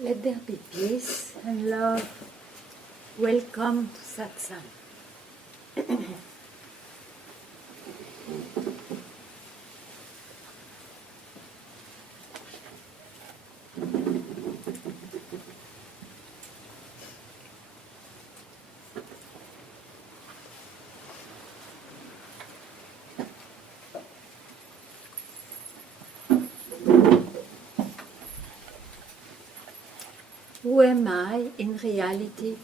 Let there be peace and love. Welcome to Satsang. Who am I in reality?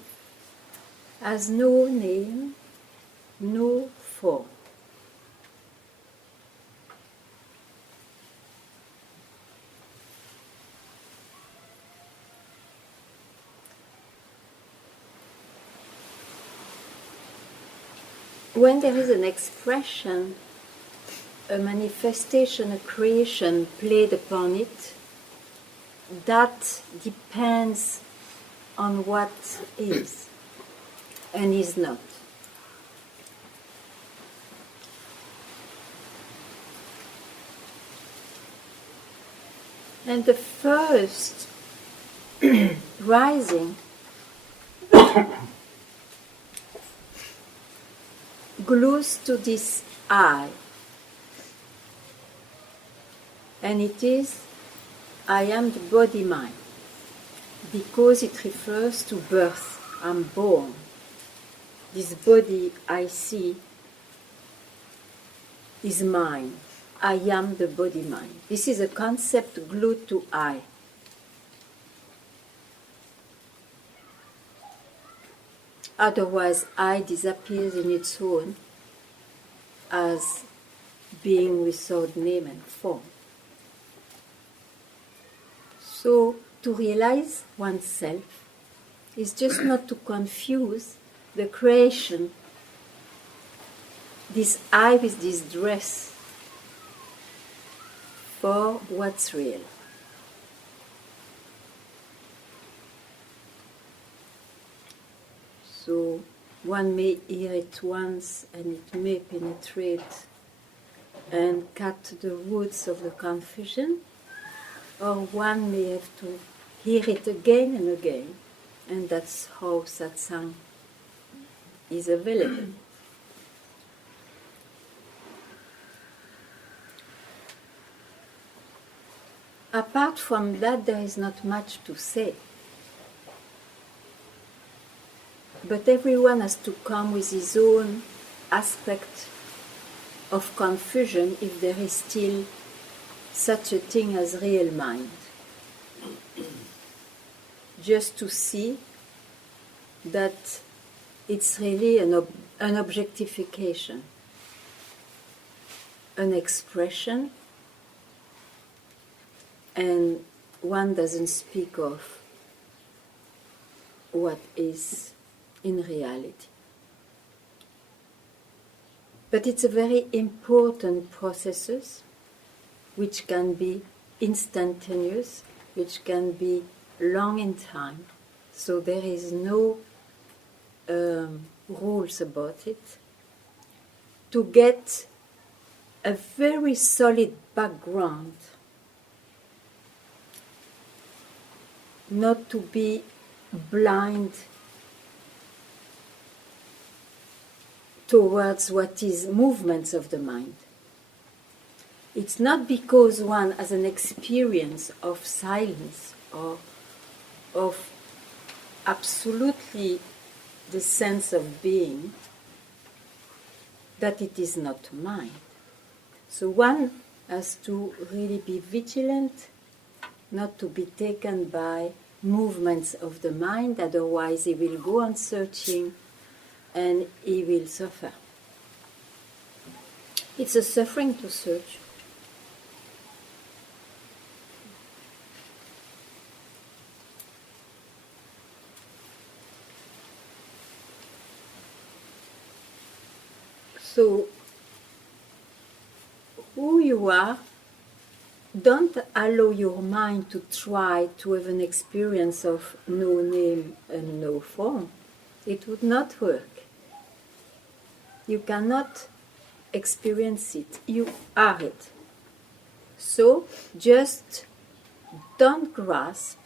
Has no name, no form. When there is an expression, a manifestation, a creation played upon it, that depends on what is and is not. And the first rising glues to this I, and it is I am the body-mind, because it refers to birth. I'm born. This body I see is mine. I am the body-mind. This is a concept glued to I. Otherwise, I disappears in its own as being without name and form. So, to realize oneself is just not to confuse the creation, this I with this dress, for what's real. So, one may hear it once and it may penetrate and cut the roots of the confusion, or one may have to hear it again and again, and that's how satsang is available. Apart from that, there is not much to say. But everyone has to come with his own aspect of confusion if there is still such a thing as real mind. Just to see that it's really an objectification, an expression, and one doesn't speak of what is in reality. But it's a very important process which can be instantaneous, which can be long in time. So there is no rules about it. To get a very solid background, not to be blind towards what is movements of the mind. It's not because one has an experience of silence or of absolutely the sense of being that it is not mind. So one has to really be vigilant, not to be taken by movements of the mind, otherwise he will go on searching and he will suffer. It's a suffering to search. So, who you are, don't allow your mind to try to have an experience of no name and no form. It would not work. You cannot experience it. You are it. So just don't grasp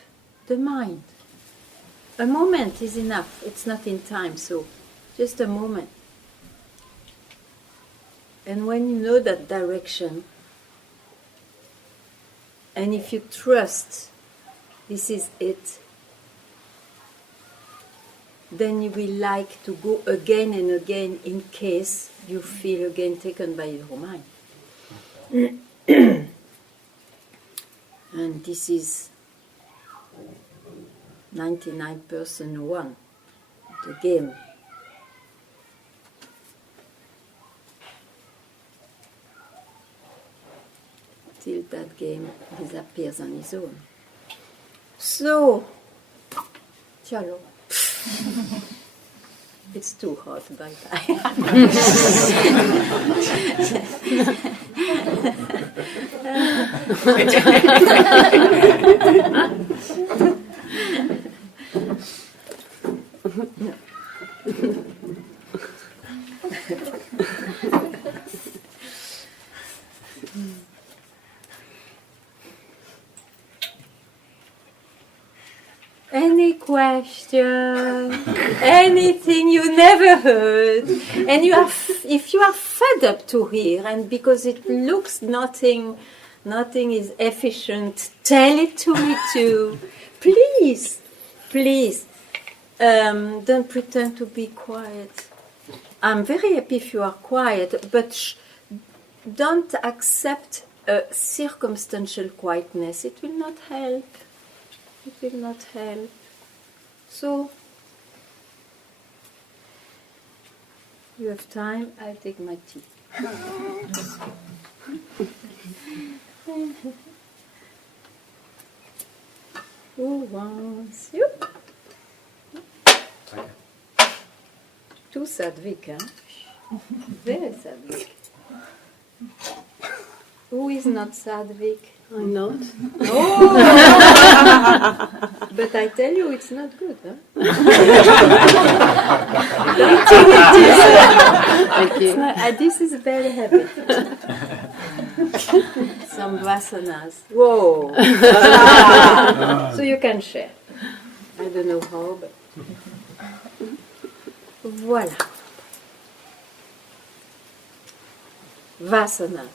the mind. A moment is enough. It's not in time, so just a moment. And when you know that direction, and if you trust this is it, then you will like to go again and again in case you feel again taken by your mind. And this is 99% one, the game. Till that game disappears on its own. So, Chalo. It's too hot, bye-bye. Any question? Anything you never heard? And you are, if you are fed up to hear, and because it looks nothing is efficient, tell it to me too. Please, please, don't pretend to be quiet. I'm very happy if you are quiet, but don't accept a circumstantial quietness. It will not help. It will not help. So, you have time, I'll take my tea. Who wants you? Too Sadvik, huh? Very Sadvik. Who is not Sadvik? I'm not. Oh! But I tell you, it's not good, huh? Don't think it is. Thank you. This is a bad habit. Some vasanas. Whoa! So you can share. I don't know how, but... Voilà. Vasanas.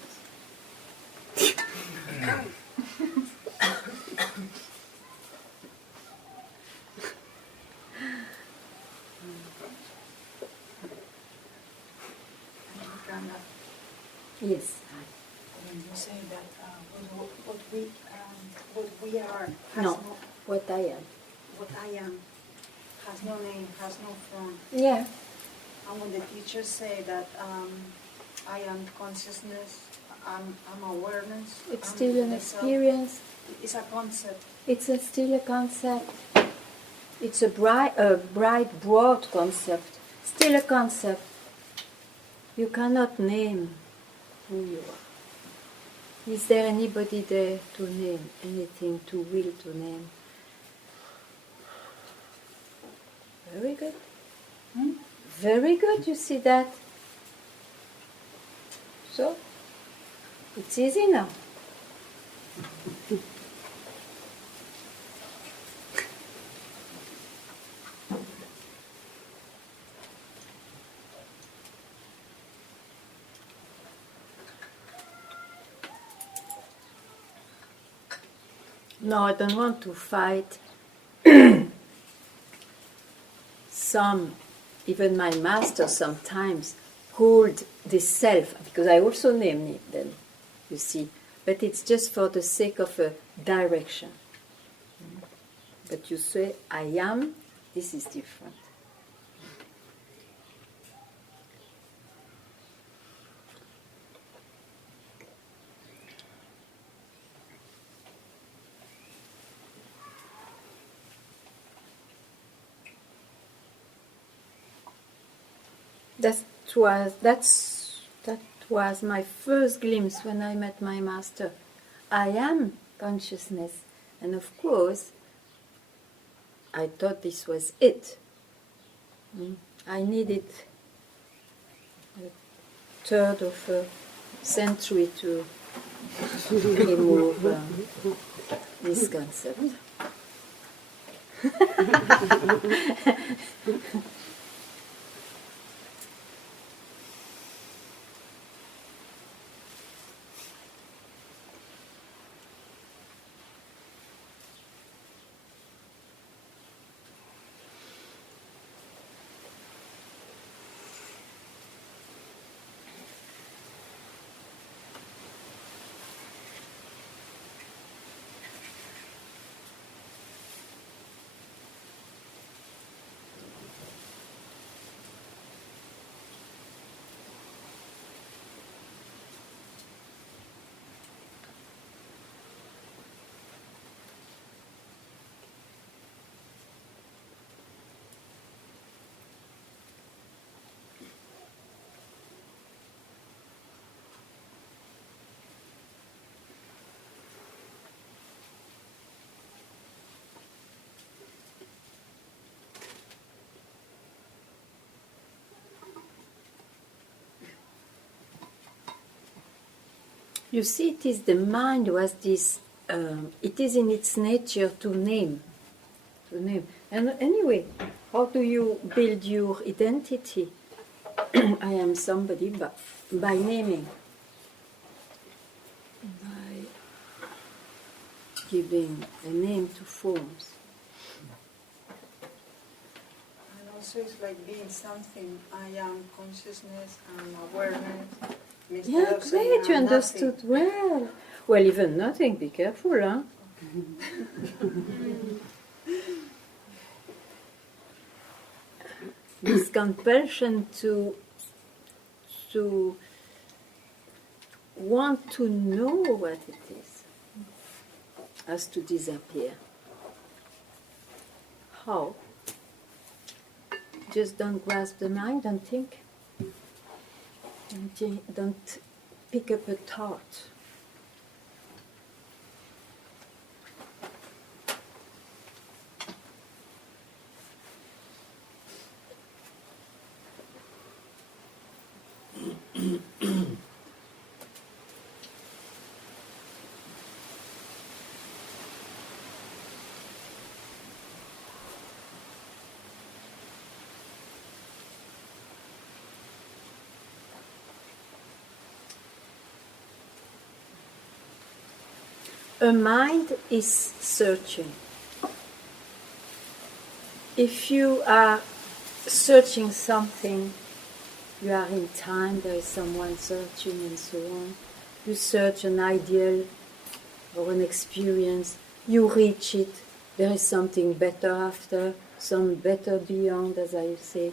Ganga, Yes. when you say that what we are has No, what I am. what I am has no name, has no form. Yeah. And when the teachers say that I am consciousness, I'm awareness. It's I'm still an the self, experience. it's a concept. It's still a concept. It's a bright, broad concept. Still a concept. You cannot name who you are. Is there anybody there to name anything, to will to name? Very good. Very good, you see that? So, it's easy now. No, I don't want to fight. Even my master sometimes called this self, because I also name it then, you see. But it's just for the sake of a direction. But you say, I am, this is different. That was my first glimpse when I met my master. I am consciousness, and of course, I thought this was it. I needed a third of a century to remove this concept. You see, it is the mind who has this, it is in its nature to name. And anyway, how do you build your identity? I am somebody, but by naming, by giving a name to forms. And also it's like being something. I am consciousness, I'm awareness. Yeah, great, you understood well. Well, even nothing, be careful, huh? This compulsion to want to know what it is has to disappear. How? Just don't grasp the mind, don't think. Don't pick up a thought. A mind is searching. If you are searching something, you are in time, there is someone searching and so on. You search an ideal or an experience, you reach it, there is something better after, some better beyond, as I say.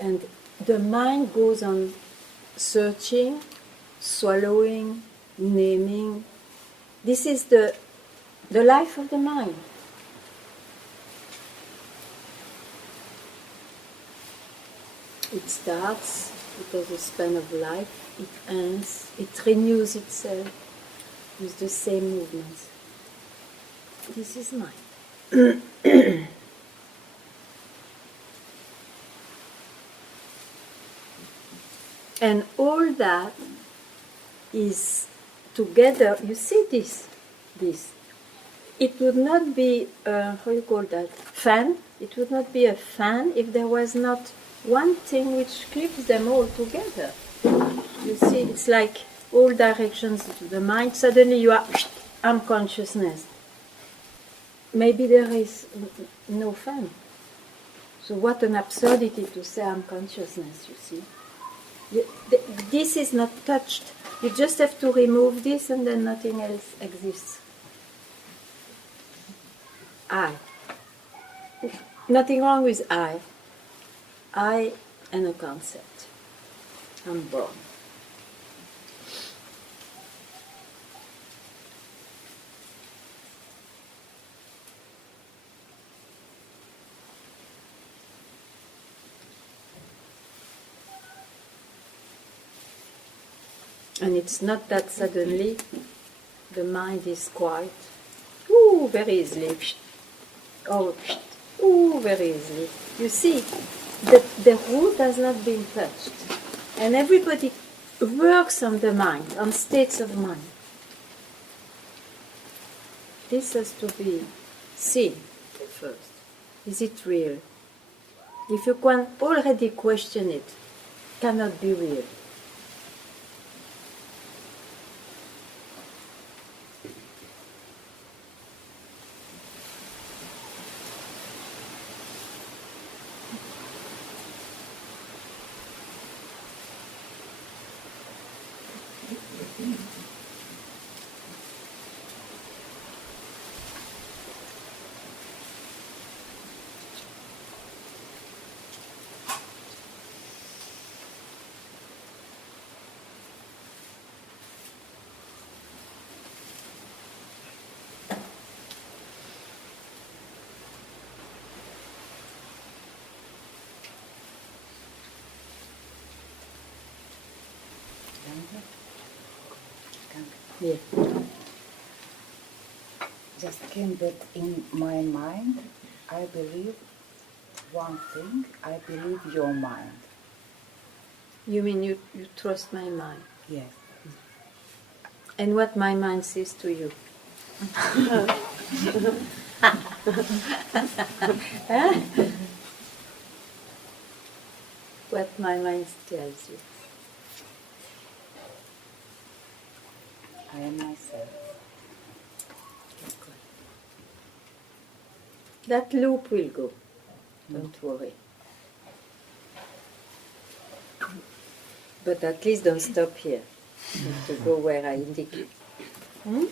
And the mind goes on searching, swallowing, naming. This is the life of the mind. It starts, it has a span of life, it ends, it renews itself with the same movements. This is mind. And all that is together. You see this. It would not be, how you call that, fan? It would not be a fan if there was not one thing which clips them all together. You see, it's like all directions to the mind. Suddenly you are unconsciousness. Maybe there is no fan. So what an absurdity to say unconsciousness, you see. This is not touched. You just have to remove this and then nothing else exists. I. Nothing wrong with I. I and a concept. I'm born. And it's not that suddenly the mind is quiet. Ooh, very easily. Oh, ooh, very easily. You see, the root has not been touched. And everybody works on the mind, on states of mind. This has to be seen first. Is it real? If you can already question it, cannot be real. Yeah. Just came that in my mind, I believe one thing, I believe your mind. You mean you trust my mind? Yes. And what my mind says to you? What my mind tells you. I am myself. That loop will go. Don't worry. But at least don't stop here. You have to go where I indicate. Okay.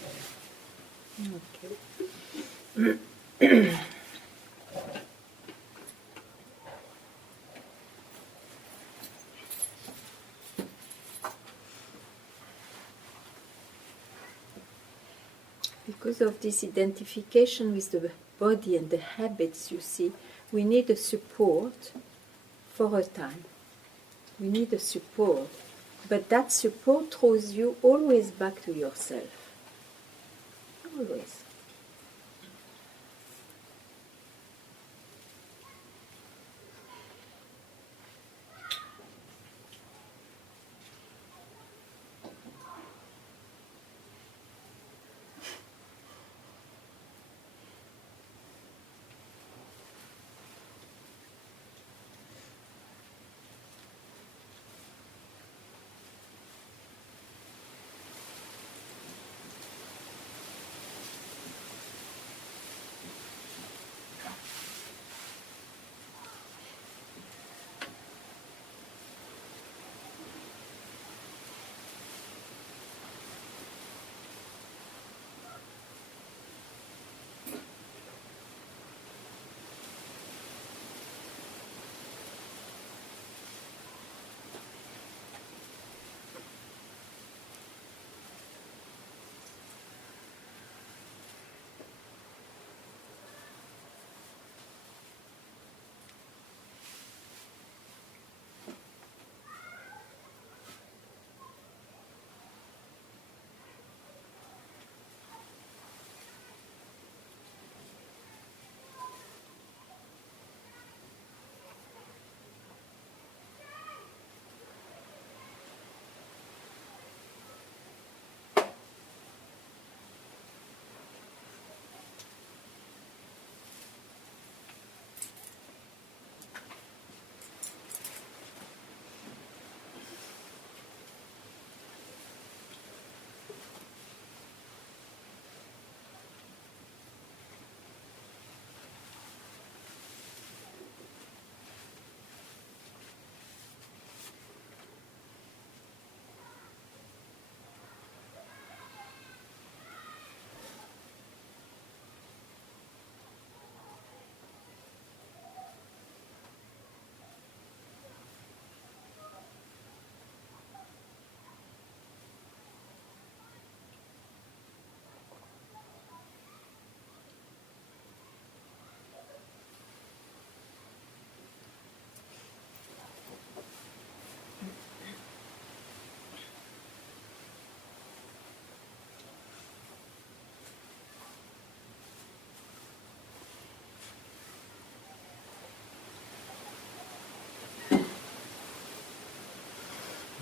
Because of this identification with the body and the habits, you see, we need a support for a time. We need a support. But that support throws you always back to yourself. Always.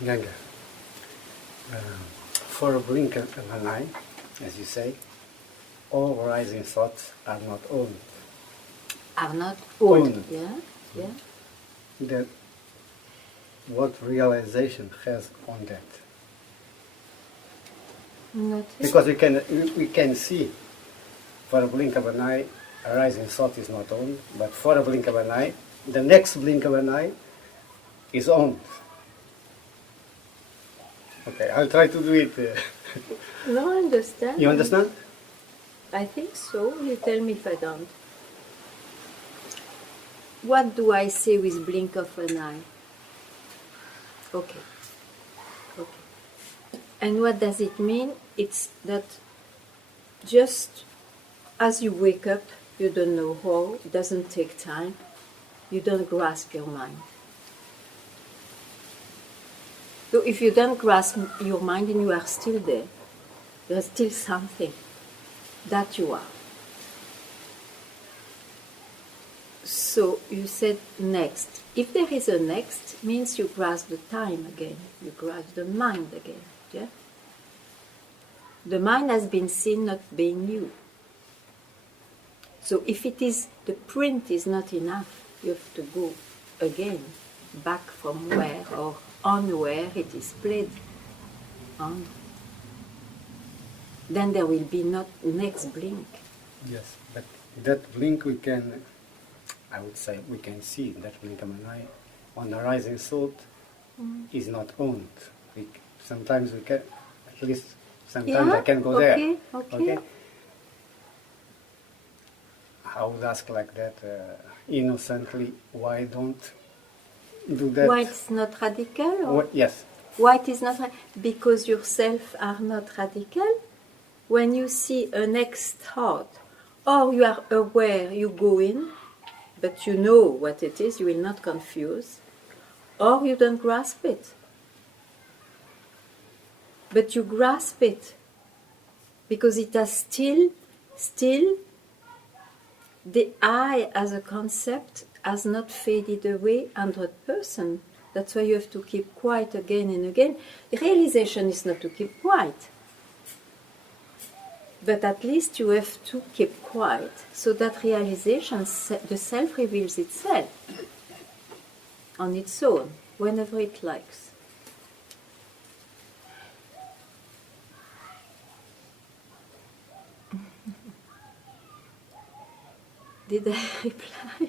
Ganga, for a blink of an eye, as you say, all rising thoughts are not owned. are not old. Owned. Yeah, yeah. That what realization has on that? Not Because we can see for a blink of an eye, a rising thought is not owned, but for a blink of an eye, the next blink of an eye is owned. Okay, I'll try to do it. No, I understand. You understand? I think so. You tell me if I don't. What do I say with blink of an eye? Okay. Okay. And what does it mean? It's that just as you wake up, you don't know how, it doesn't take time, you don't grasp your mind. So if you don't grasp your mind and you are still there, there's still something that you are. So you said next. If there is a next, means you grasp the time again, you grasp the mind again. Yeah? The mind has been seen not being you. So if it is, the print is not enough, you have to go again, back from where or on where it is played on. Then there will be not next blink. Yes, but that blink we can, I would say, we can see that blink of an eye on the rising thought is not owned. Sometimes we can, at least sometimes I can go there. Okay. I would ask like that innocently, why don't do that? Why it's not radical? Or Yes. why it is not because yourself are not radical? When you see a next thought, or you are aware, you go in, but you know what it is, you will not confuse, or you don't grasp it. But you grasp it because it has still the I as a concept has not faded away 100%. That's why you have to keep quiet again and again. The realization is not to keep quiet. But at least you have to keep quiet so that realization, the self reveals itself on its own, whenever it likes. Did I reply?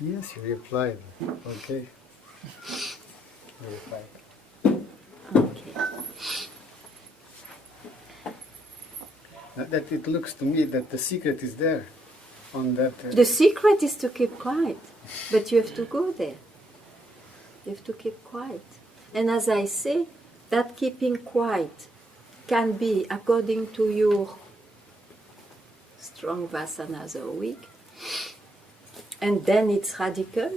Yes, you replied. Okay. You replied. Okay. That it looks to me that the secret is there on that. The secret is to keep quiet, but you have to go there. You have to keep quiet. And as I say, that keeping quiet can be according to your strong vasanas or weak, and then it's radical.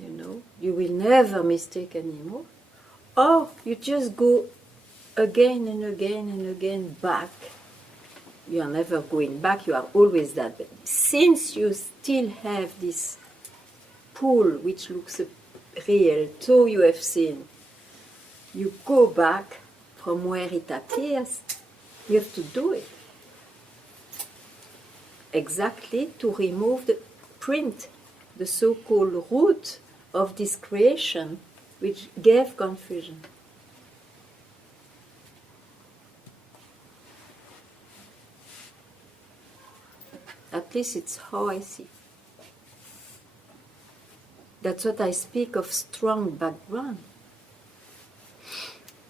You know, you will never mistake anymore. Or you just go again and again and again back. You are never going back, you are always that. But since you still have this pool which looks real, so you have seen, you go back from where it appears. You have to do it. Exactly to remove the print, the so-called root of this creation which gave confusion. At least it's how I see. That's what I speak of strong background.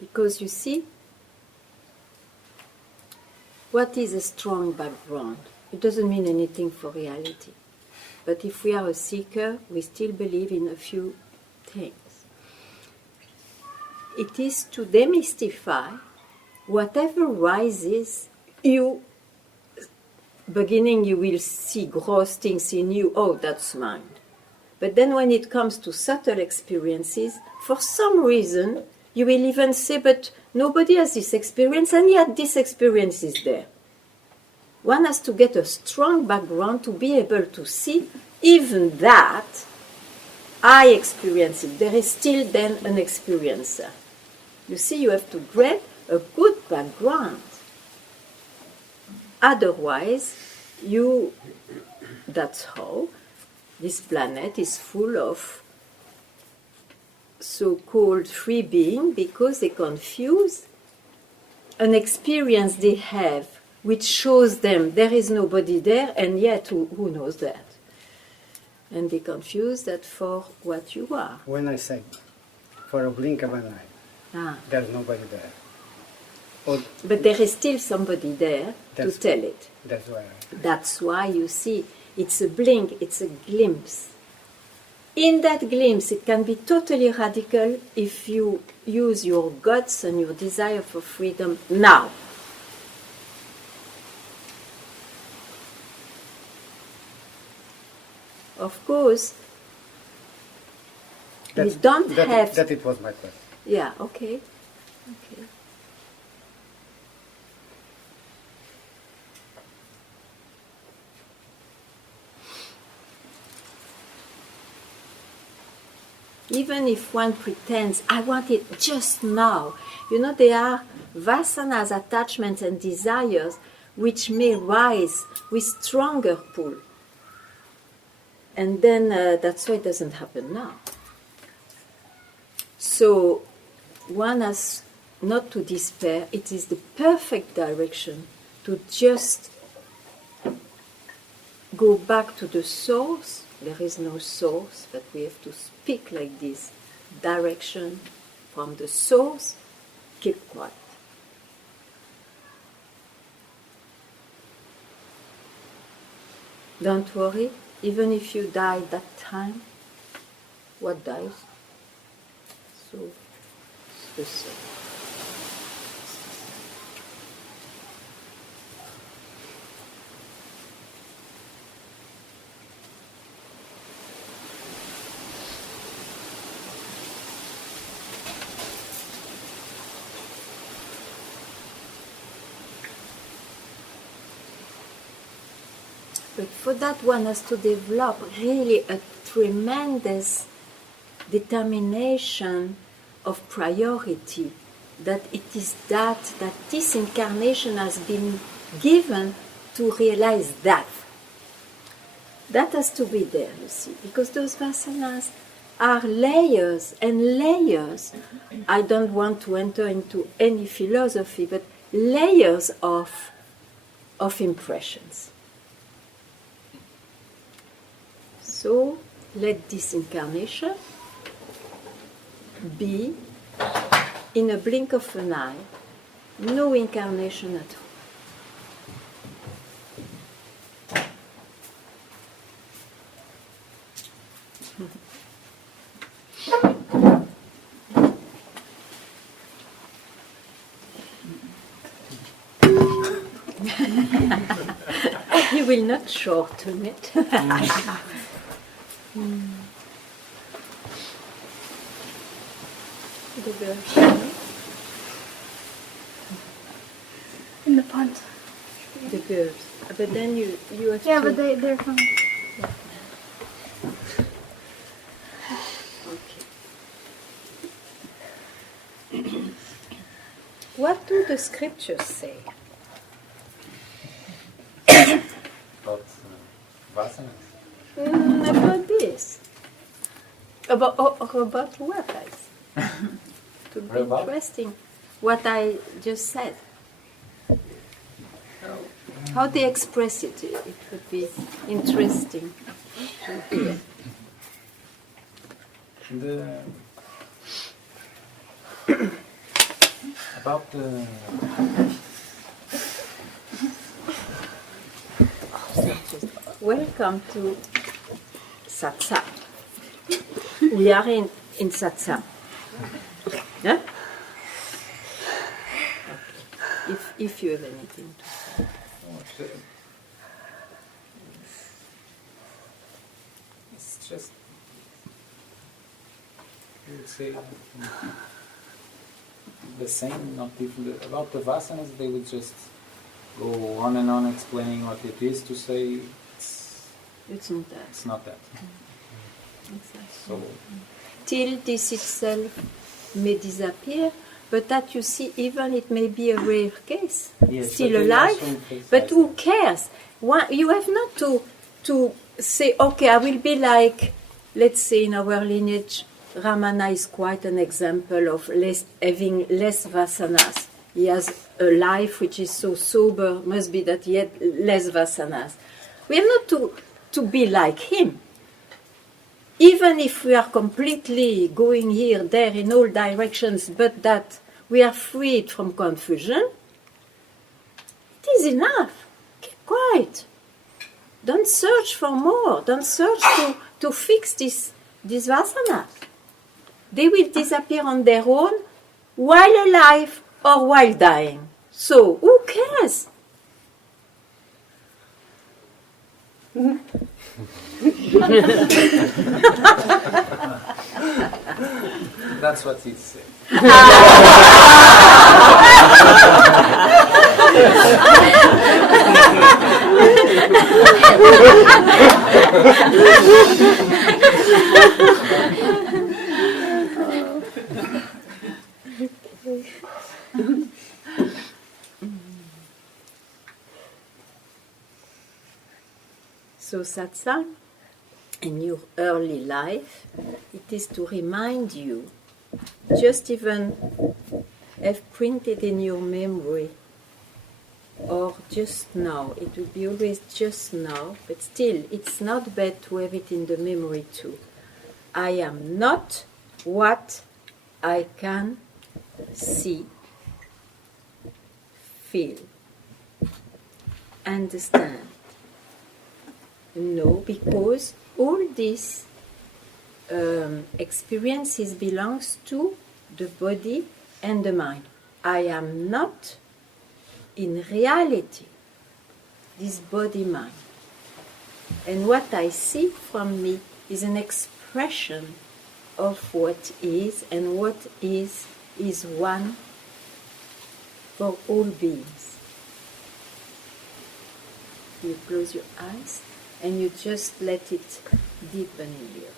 Because you see, what is a strong background? It doesn't mean anything for reality. But if we are a seeker, we still believe in a few things. It is to demystify whatever rises, beginning you will see gross things in you, oh, that's mine. But then when it comes to subtle experiences, for some reason, you will even say, but nobody has this experience, and yet this experience is there. One has to get a strong background to be able to see even that I experience it. There is still then an experiencer. You see, you have to get a good background. Otherwise, you that's how this planet is full of so-called free beings, because they confuse an experience they have which shows them there is nobody there, and yet who knows that? And they confuse that for what you are. When I say, for a blink of an eye, there's nobody there. Or But there is still somebody there to tell it. that's why. That's why you see, it's a blink, it's a glimpse. In that glimpse, it can be totally radical if you use your guts and your desire for freedom now. Of course, we don't have... That it was my question. Yeah, okay. Okay. Even if one pretends, I want it just now. You know, there are vasanas, attachments and desires which may rise with stronger pull. And then that's why it doesn't happen now. So one has not to despair. It is the perfect direction to just go back to the source. There is no source, but we have to speak like this. Direction from the source, keep quiet. Don't worry, even if you die that time, what dies? So, it's the soul. But for that one has to develop really a tremendous determination of priority, that it is that this incarnation has been given to realize that. That has to be there, you see, because those vasanas are layers and layers. I don't want to enter into any philosophy, but layers of impressions. So let this incarnation be, in a blink of an eye, no incarnation at all. You will not shorten it. The girls. In the pond. The girls. But then you have Yeah, to... but they're from... Okay. What do the scriptures say? About vasanas. About this. About what else? To be About? interesting. What I just said. How they express it, it would be interesting to hear. About the Welcome to Satsang. We are in Satsang. Huh? If you have anything to say. it's just, I would say, the same, not different. About the vasanas, they would just go on and on explaining what it is to say. It's not that. It's not that. Exactly. So Till this itself may disappear, but that you see, even it may be a rare case, yes, still but they alive, also emphasize but who that. cares? You have not to to say, okay, I will be like, let's say in our lineage, Ramana is quite an example of having less vasanas. He has a life which is so sober, must be that he had less vasanas. We are not to be like him. Even if we are completely going here, there, in all directions, but that we are freed from confusion, it is enough. Keep quiet. Don't search for more. Don't search to fix these vasanas. They will disappear on their own while alive or while dying. So, who cares? That's what it says. So satsang, in your early life, it is to remind you, just even have printed in your memory, or just now, it will be always just now, but still, it's not bad to have it in the memory too. I am not what I can see, feel, understand. No, because all these experiences belongs to the body and the mind. I am not in reality this body-mind. And what I see from me is an expression of what is, and what is one for all beings. You close your eyes and you just let it deepen in you.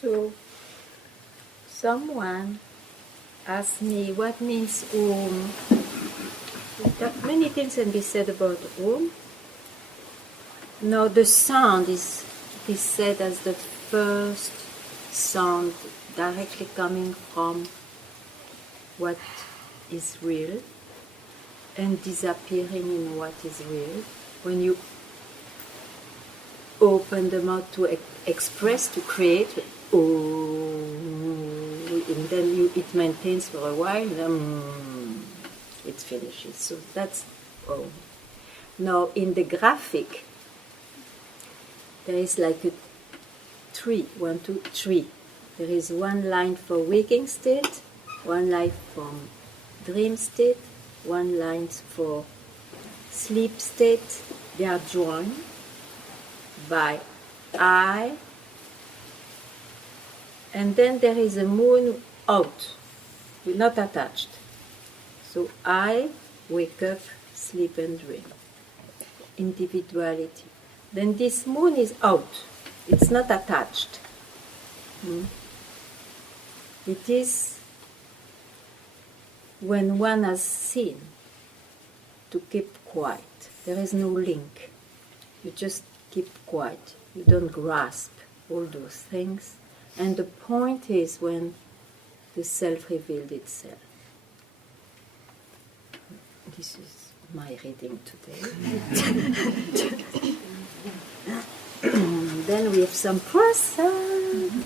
So, someone asked me what means Om. Many things can be said about Om. Now, the sound is said as the first sound directly coming from what is real and disappearing in what is real. When you open the mouth to express, to create, and then it maintains for a while, it finishes. So that's Om. Now, in the graphic, there is like a tree, 1, 2, 3. There is one line for waking state, one line for dream state, one line for sleep state. They are joined by I, and then there is a moon out, not attached. So I wake up, sleep and dream. Individuality. Then this moon is out, it's not attached. It is when one has seen to keep quiet. There is no link. You just keep quiet. You don't grasp all those things. And the point is when the self revealed itself. This is my reading today. Then we have some person.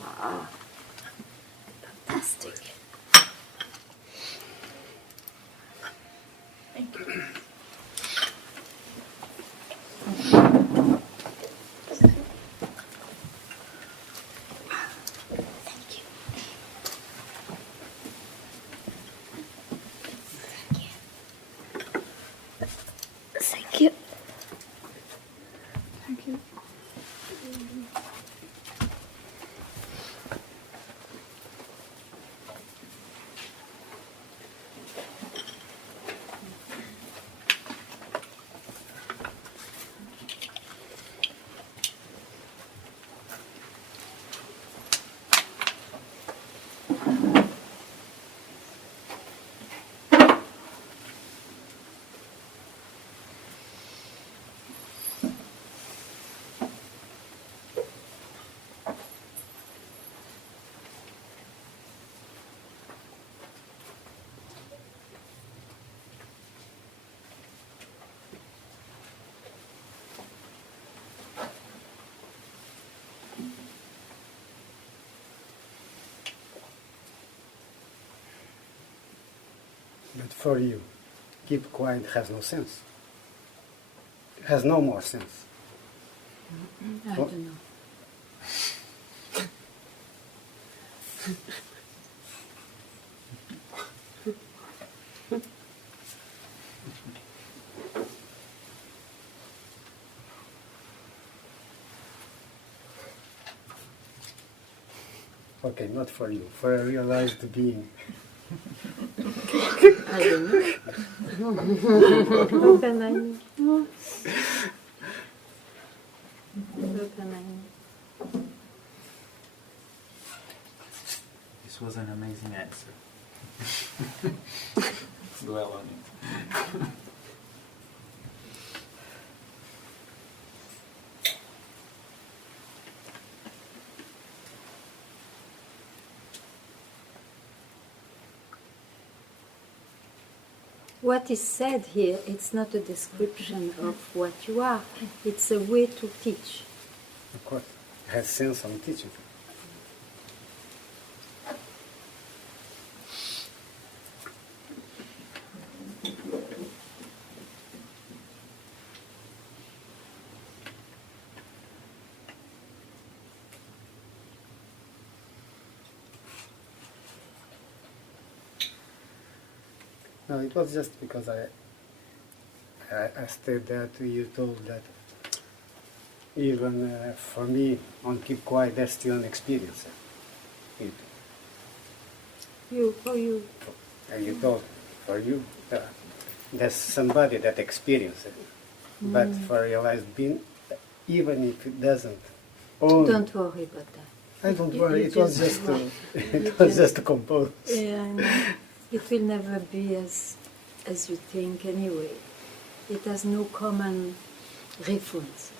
Wow. Fantastic. Thank you. Thank you. Thank you. But for you, keep quiet has no sense. Has no more sense. I don't know. Okay, not for you, for a realized being. I don't know. How can I know? How can I know? This was an amazing answer. Dwell on it. What is said here, it's not a description of what you are. It's a way to teach. Of course, it has sense on teaching. No, it was just because I said that you told that even for me on Keep Quiet, there's still an experience. For you. And you told, for you, there's somebody that experiences it. But for realized being, even if it doesn't own, Don't worry about that. I don't You- worry. you It was just- just it was just to compose. Yeah, I know. It will never be as you think anyway. It has no common references.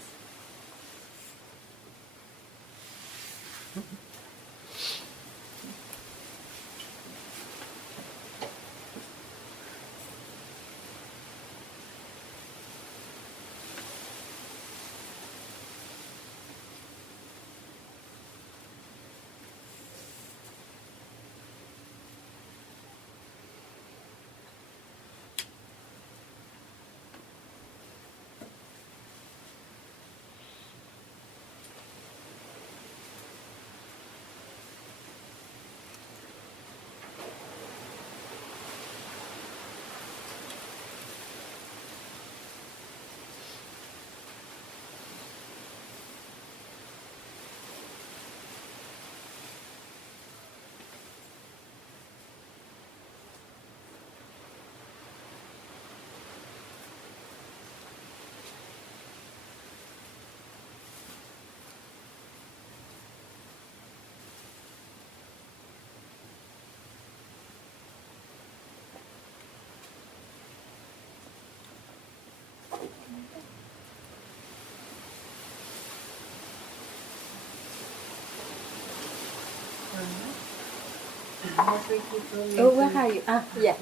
Last week you told me Oh, to- where are you? Ah, yeah.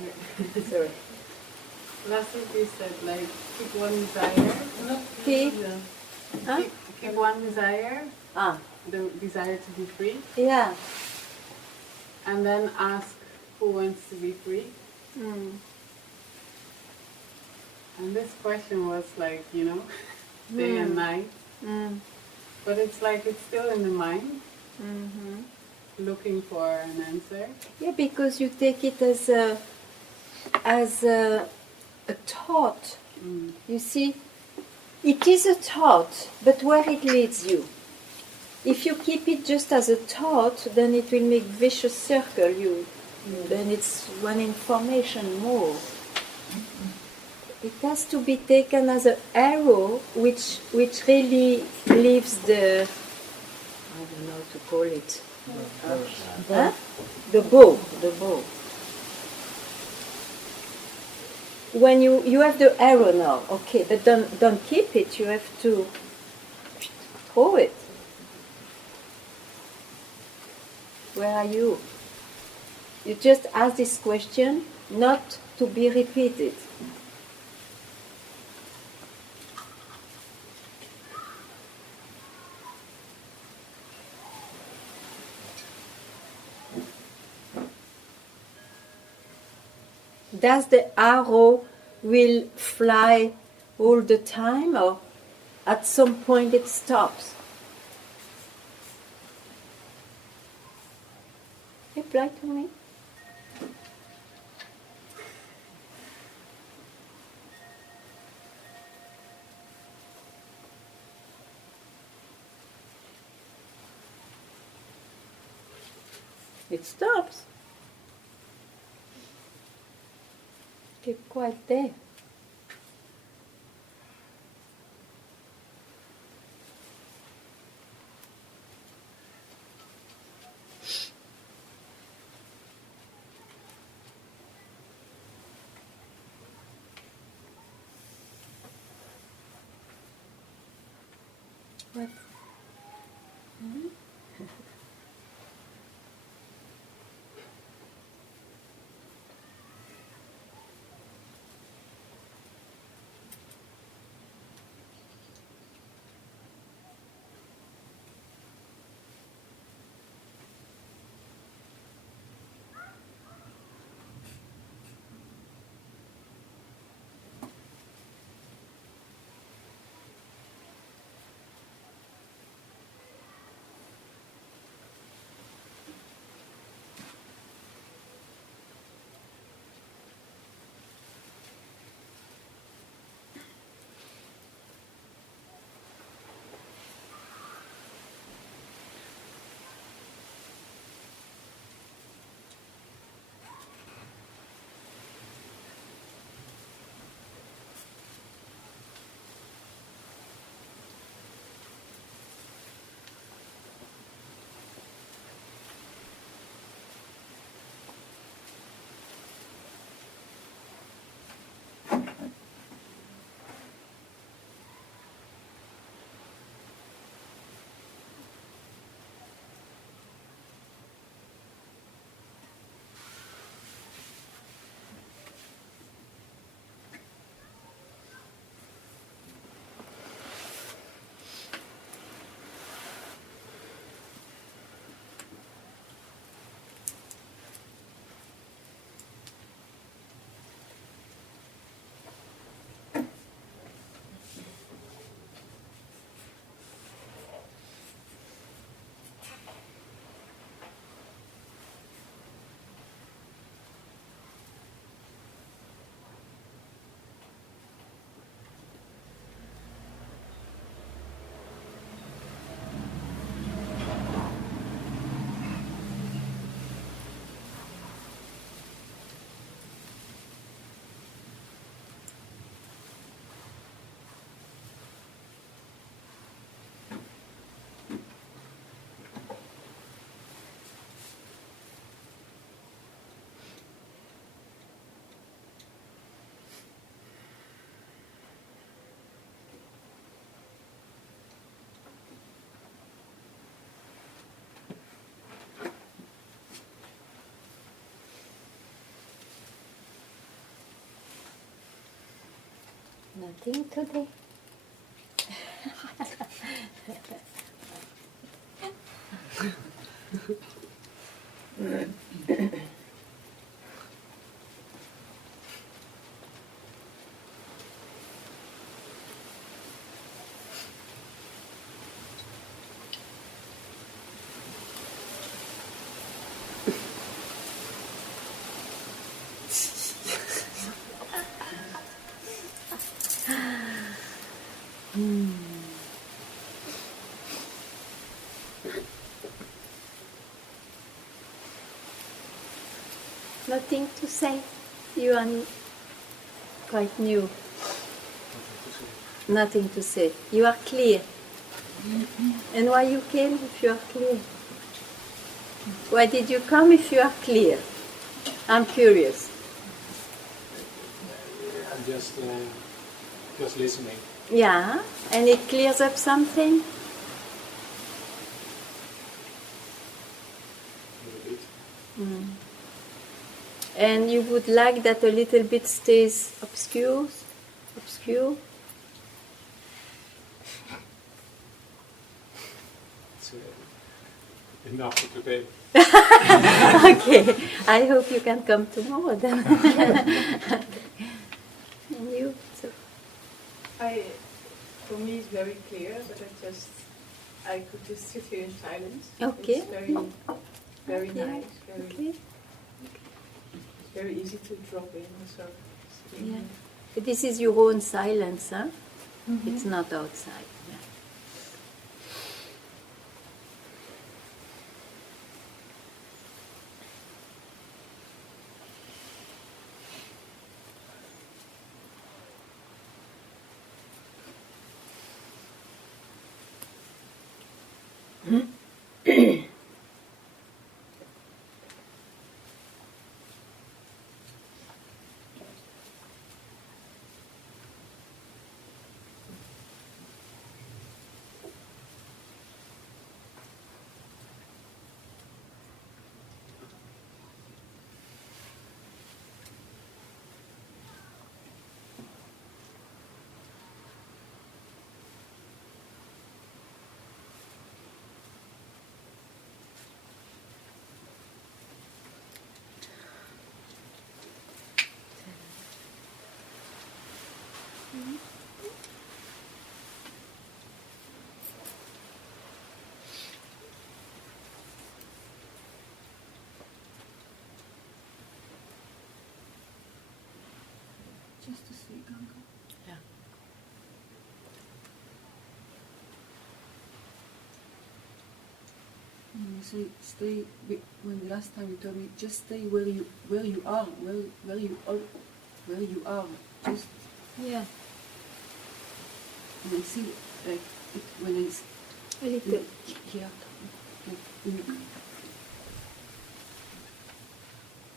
Sorry. Last week you said like keep one desire. Not Keep? yeah. Huh? Keep one desire, Ah, the desire to be free, yeah. and then ask who wants to be free. Mm. And this question was like, you know, day and night. Mm. But it's like it's still in the mind, Mm-hmm. looking for an answer. Yeah, because you take it as a thought. Mm. You see, it is a thought, but where it leads you. If you keep it just as a thought, then it will make vicious circle. Then it's one information more. It has to be taken as an arrow, which really leaves the, I don't know how to call it. Huh? The bow. When you have the arrow now, okay, but don't keep it. You have to throw it. Where are you? You just ask this question, not to be repeated. Does the arrow will fly all the time, or at some point it stops? Reply to me. It stops. Keep quiet there. What? Nothing today. Nothing to say. You are quite new. Nothing to say. You are clear. And why you came if you are clear? Why did you come if you are clear? I'm curious. I'm just listening. Yeah, and it clears up something? A little bit. And you would like that a little bit stays obscure? Obscure? It's enough for today. Okay, I hope you can come tomorrow then. And you? So, For me, it's very clear, but I could just sit here in silence. Okay. It's very, very Okay. nice. Very, okay. It's very easy to drop in. So, Yeah. But this is your own silence, huh? It's not outside. Yeah. Just to see Ganga. Yeah. And you say stay. When the last time you told me, just stay where you are, where you are. Just Yeah. and I see like it when it's A little. here,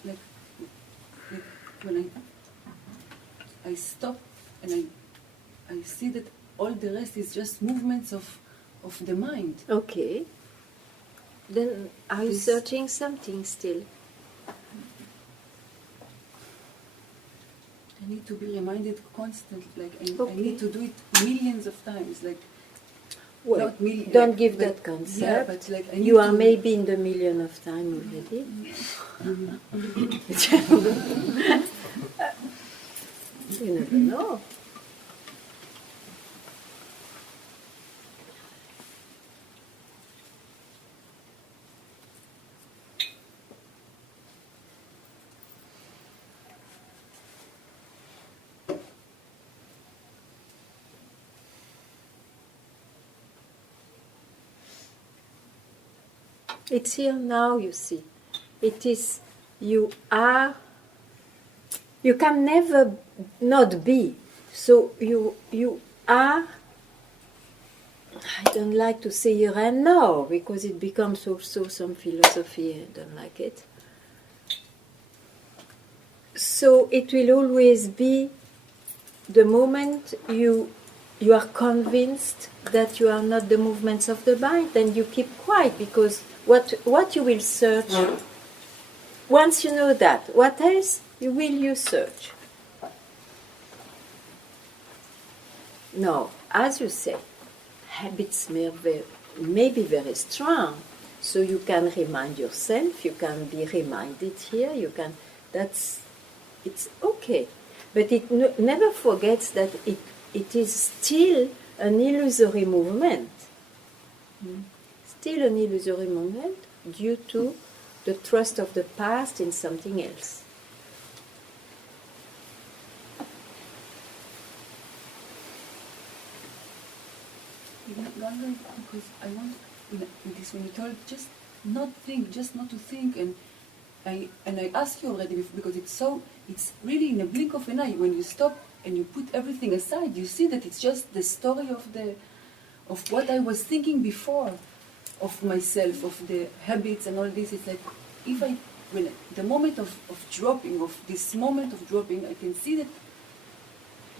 like when I stop and I see that all the rest is just movements of the mind. Okay. Then are you This- searching something still? I need to be reminded constantly. Like I Okay. need to do it millions of times. Like Well, not million. don't like, give but- that concept. Yeah, but like I need You are to, maybe in the million of time already. You never know. It's here now, you see. It is, you are, you can never not be. So you are, I don't like to say here and now, because it becomes also some philosophy, I don't like it. So it will always be the moment you are convinced that you are not the movements of the mind, then you keep quiet, because what you will search, once you know that, what else you search? No, as you say, habits may be very strong. So you can remind yourself, you can be reminded here, it's okay. But it never forgets that it is still an illusory movement. Still an illusory movement due to the trust of the past in something else. Ganga, because I want in this when you told just not think, just not to think, and I asked you already because it's really in a blink of an eye when you stop and you put everything aside, you see that it's just the story of what I was thinking before, of myself, of the habits and all this. It's like when the moment of dropping, of this moment of dropping, I can see that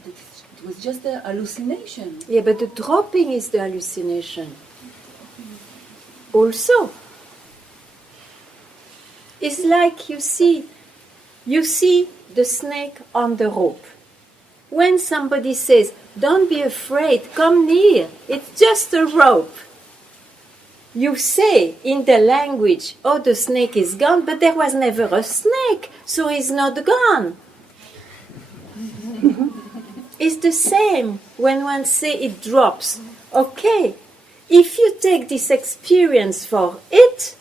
it was just a hallucination. Yeah, but the dropping is the hallucination. Also, it's like you see the snake on the rope. When somebody says, "Don't be afraid, come near, it's just a rope," you say in the language, "Oh, the snake is gone," but there was never a snake, so he's not gone. It's the same when one say it drops. Okay, if you take this experience for it,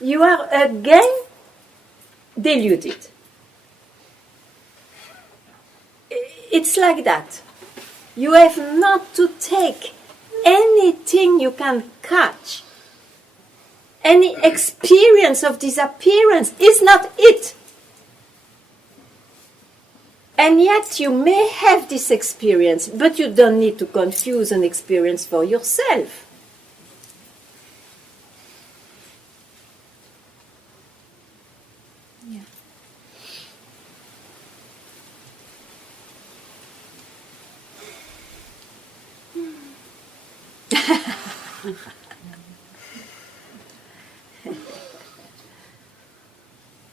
you are again deluded. It's like that. You have not to take anything you can catch. Any experience of disappearance is not it. And yet you may have this experience, but you don't need to confuse an experience for yourself. Yeah.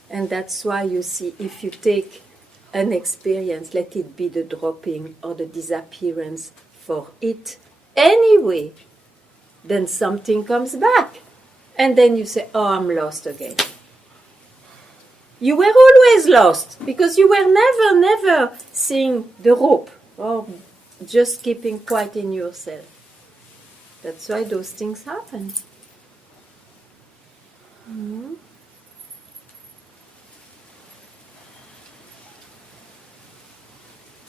And that's why you see, if you take an experience, let it be the dropping or the disappearance for it anyway, then something comes back. And then you say, "Oh, I'm lost again." You were always lost because you were never seeing the rope or just keeping quiet in yourself. That's why those things happen. Mm-hmm.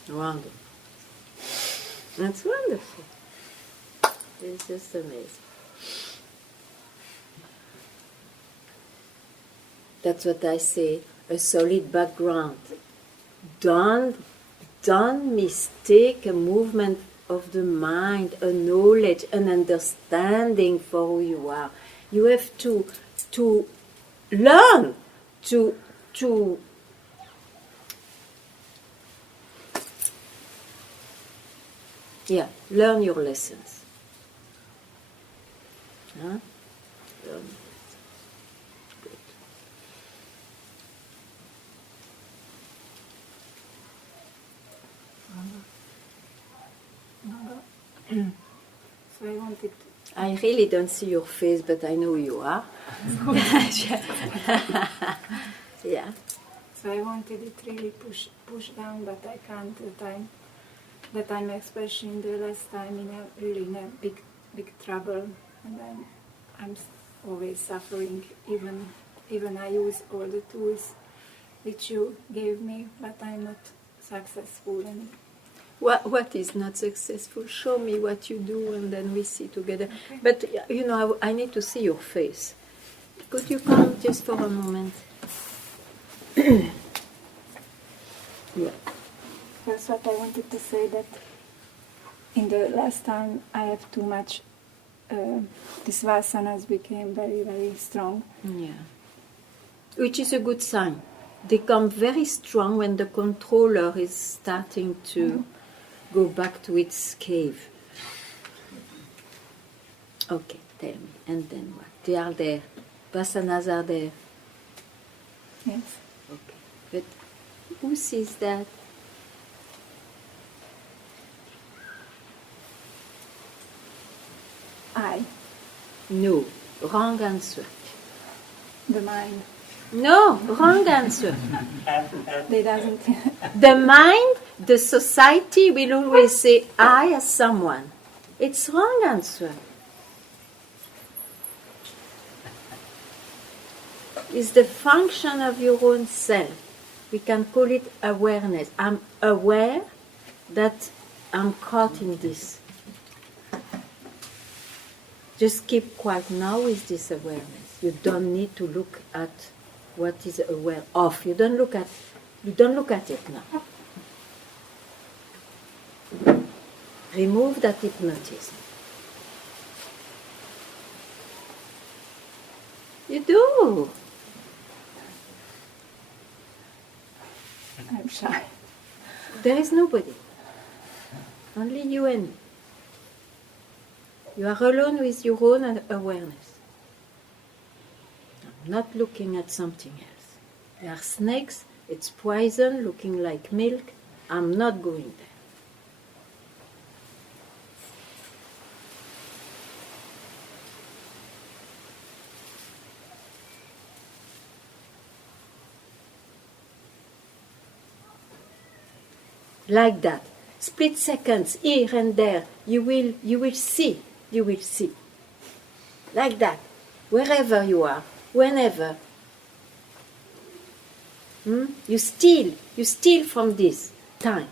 Wonderful. That's wonderful. It's just amazing. That's what I say, a solid background. Don't mistake a movement of the mind, a knowledge, an understanding for who you are. You have to learn to learn your lessons. Huh? Good. So I wanted to, I really don't see your face, but I know you are. Yeah. so I wanted it really push down, but I can't. That I'm especially the last time in a big trouble, and I'm always suffering. Even I use all the tools which you gave me, but I'm not successful. And What is not successful? Show me what you do, and then we see together. Okay. But I need to see your face. Could you come just for a moment? Yeah. That's what I wanted to say, that in the last time I have too much, these vasanas became very, very strong. Yeah. Which is a good sign. They come very strong when the controller is starting to go back to its cave. Okay, tell me. And then what? They are there. Vasanas are there. Yes. Okay. But who sees that? No, wrong answer. The mind. No, wrong answer. They doesn't. The mind, the society will always say I as someone. It's wrong answer. It's the function of your own self. We can call it awareness. I'm aware that I'm caught in this. Just keep quiet now with this awareness. You don't need to look at what is aware of. You don't look at it now. Remove that hypnotism. You do. I'm shy. There is nobody. Only you and me. You are alone with your own awareness. I'm not looking at something else. There are snakes, it's poison looking like milk. I'm not going there. Like that. Split seconds here and there. You will see. You will see. Like that. Wherever you are. Whenever. You steal from this time.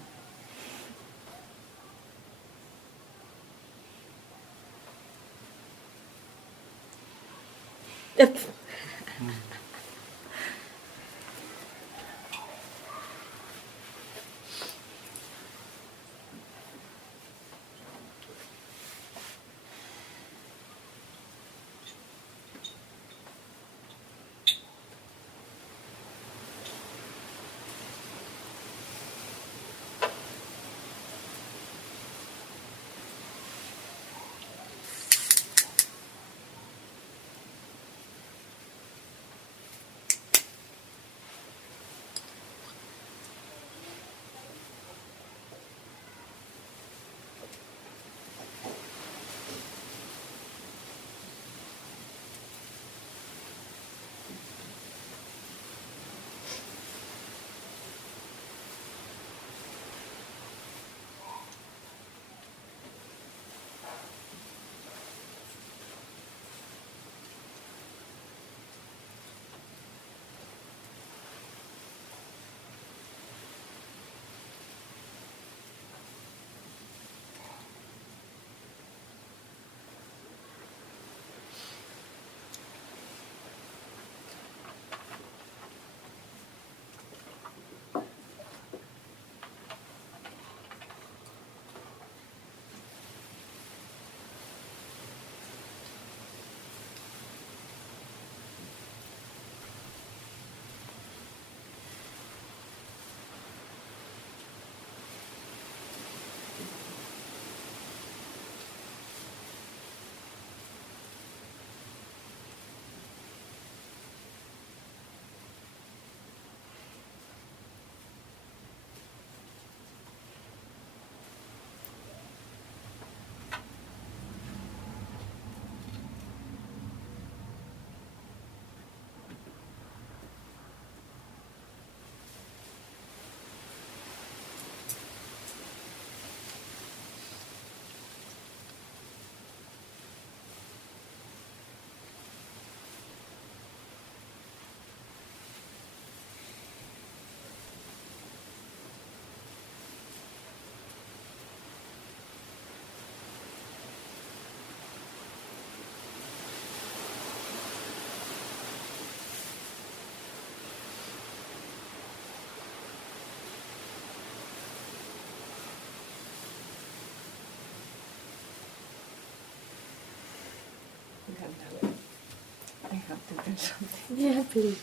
I have to tell something Yeah, please.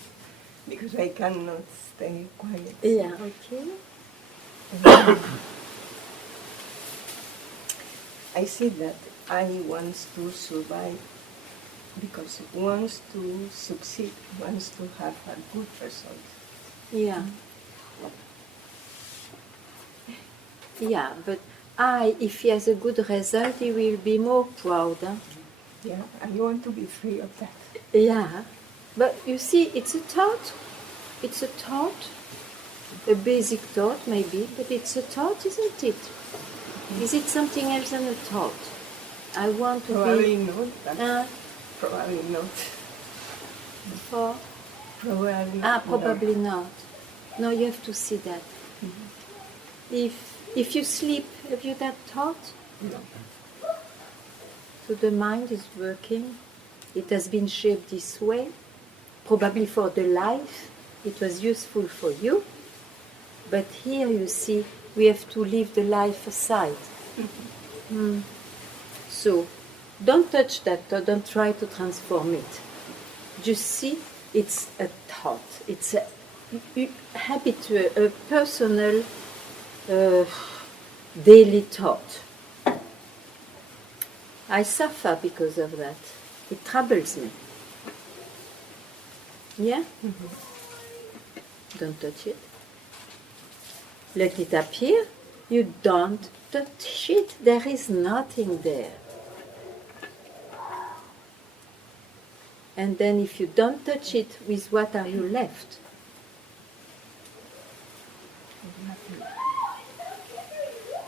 because I cannot stay quiet. Yeah, okay. I see that I want to survive because wants to succeed, wants to have a good result. Yeah. Yeah, but if he has a good result, he will be more proud. Huh? Yeah, I want to be free of that. Yeah, but you see, it's a thought. It's a thought, a basic thought maybe, but it's a thought, isn't it? Is it something else than a thought? I want to Probably be... not. Probably not. For? Probably. Probably not. No, you have to see that. If you sleep, have you that thought? No. So the mind is working. It has been shaped this way, probably for the life. It was useful for you. But here you see, we have to leave the life aside. So don't touch that thought, don't try to transform it. Just see, it's a thought. It's a habitual, a personal, daily thought. I suffer because of that. It troubles me. Yeah? Don't touch it. Let it appear. You don't touch it. There is nothing there. And then if you don't touch it, with what are you left?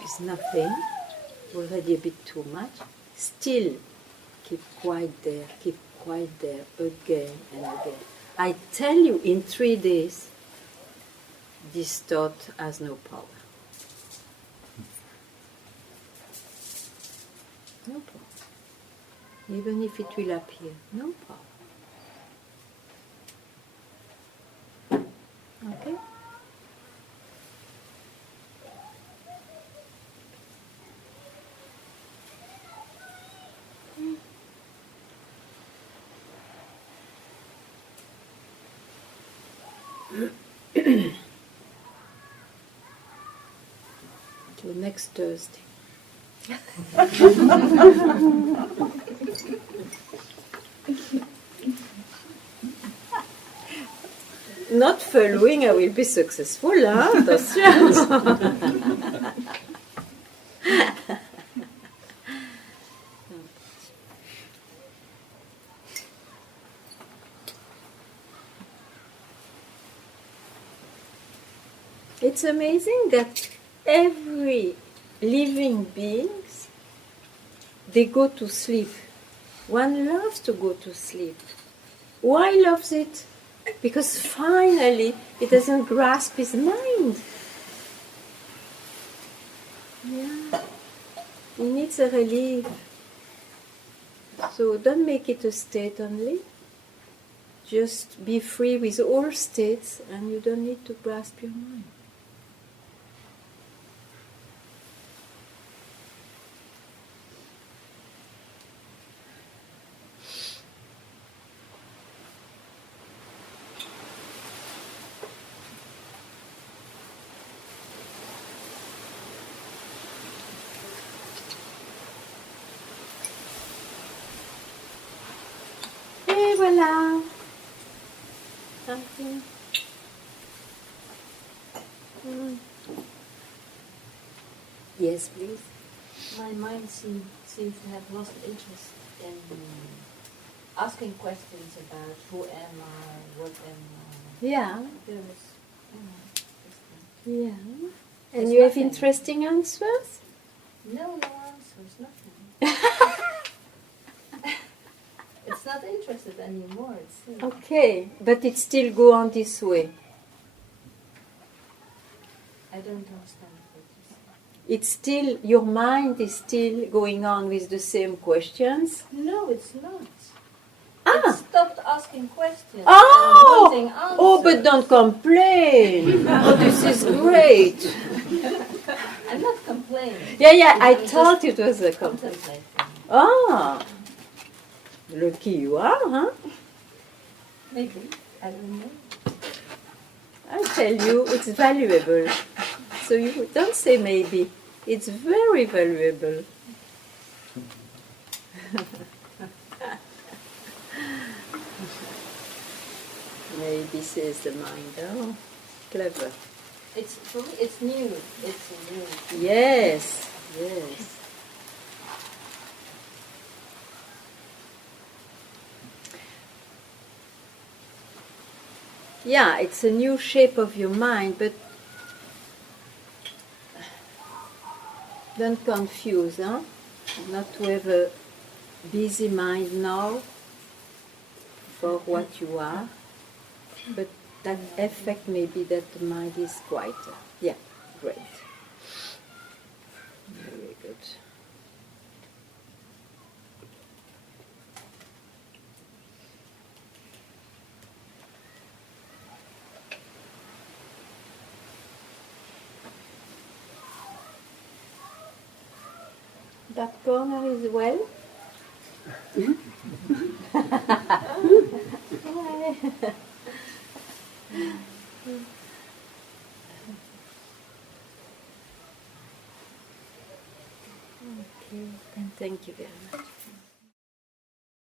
It's nothing. Already a bit too much. Still, keep quiet there, again and again. I tell you, in 3 days, this thought has no power. No power. Even if it will appear, no power. Okay? Till next Thursday. Not following, I will be successful, huh? Attention. It's amazing that every living beings, they go to sleep. One loves to go to sleep. Why loves it? Because finally it doesn't grasp his mind. Yeah. He needs a relief. So don't make it a state only. Just be free with all states and you don't need to grasp your mind. Et voilà. Thank you. Yes, please. My mind seems to have lost interest in asking questions about who am I, what am I. Yeah. There was, Yeah. There's And you have nothing. interesting answers? no answers, nothing. It's not interested anymore, it seems. Okay, but it still go on this way. I don't understand what you say. It's still, your mind is still going on with the same questions. No, it's not. Ah! It stopped asking questions. Oh! And wanting answers. Oh, but don't complain. Oh, this is great. I'm not complaining. Yeah, I I'm thought just it was a complaint. contemplating. Ah, lucky you are, huh? Maybe. I don't know. I tell you, it's valuable. So you don't say maybe. It's very valuable. Maybe says the mind. Oh, clever. It's for me. It's new. It's new. Yes, yes. yeah, it's a new shape of your mind, but don't confuse, huh? Not to have a busy mind now for what you are, but that effect may be that the mind is quieter. Yeah, great. Very good. That corner is well? Okay, and thank you very much.